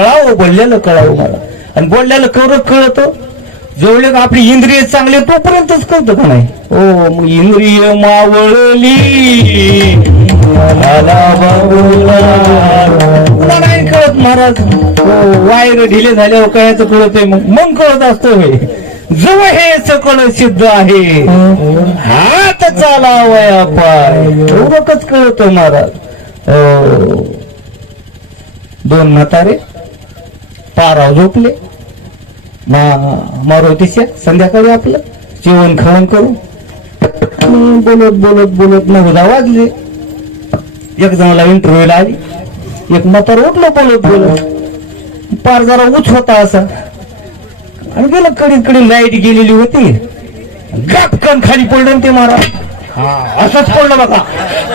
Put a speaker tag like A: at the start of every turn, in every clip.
A: कळावं बोललेलं कळावं मला. आणि बोललेलं कवर कळतं. जेवढे आपली इंद्रिय चांगले तोपर्यंतच कळतं का नाही? ओ मग इंद्रिय मावळली. मला पुन्हा नाही कळत महाराज? वायर ढिले झाल्यावर कळायचं कळत मग. मग कळत असतो हे. जवळ हे सकळ सिद्ध आहे. हात चालावया पाय. एवढंच कळत महाराज. दोन म्हातारे पाराव झोपले. मा मारुतीच्या संध्याकाळी आपलं जेवण खावण हम्म, बोलत बोलत बोलत नवदा वाजले. एक जणाला इंटरव्ह्यूला आली. एक म्हातार उठलं बोलत बोलत. पार जरा उच होता असा. आणि गेलं कडीत कडे लाइट गेलेली होती. गपकन खाली पडलं ते महाराज हा असंच पडलं बघा.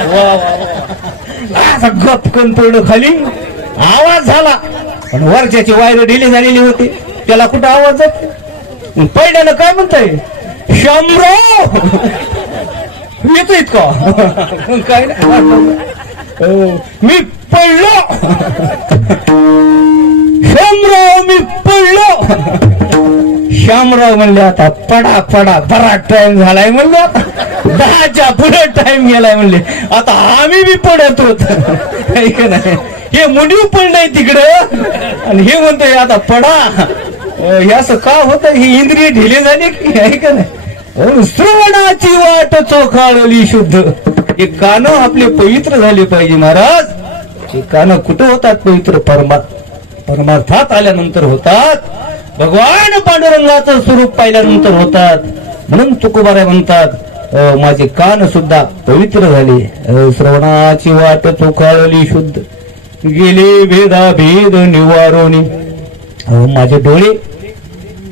A: वा, वा. असं गपकन पडलं खाली. आवाज झाला. आणि वरच्याची वायर ढिली झालेली होती. त्याला कुठं आवाज जात पैड्यानं काय म्हणताय? शंभरो! येतो इतका. काय हो, मी पडलो. शंभरो मी पडलो. श्यामराव म्हणले आता पडा पडा. बरा टाइम झालाय म्हणलं. दहाच्या पुढे टाइम गेलाय म्हणले. आता आम्ही बी पडत होत. आहे का नाही. हे मुंडीव पण नाही तिकडं. आणि हे म्हणतोय आता पडा. हे असं का होत ही इंद्रिय ढिले झाले की आहे का नाही श्रवणाची वाट चोखाळली शुद्ध. हे कानं आपले पवित्र झाले पाहिजे महाराज. हे कानं कुठं होतात? पवित्र परमा परमार्थात आल्यानंतर होतात. भगवान पांडुरंगाचं स्वरूप पाहिल्यानंतर होतात. म्हणून तुकोबारा म्हणतात माझे कान सुद्धा पवित्र झाले. श्रवणाची वाट चोखाळली शुद्ध. गेले भेदा भेद निवारोनी माझे डोळे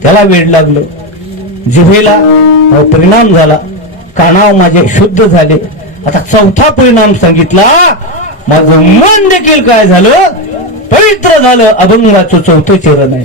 A: त्याला वेळ लागलं. जिभेला परिणाम झाला. कानाव माझे शुद्ध झाले. आता चौथा परिणाम सांगितला. माझं मन देखील काय झालं? पवित्र झालं. अभंगाचं चौथं चरण आहे.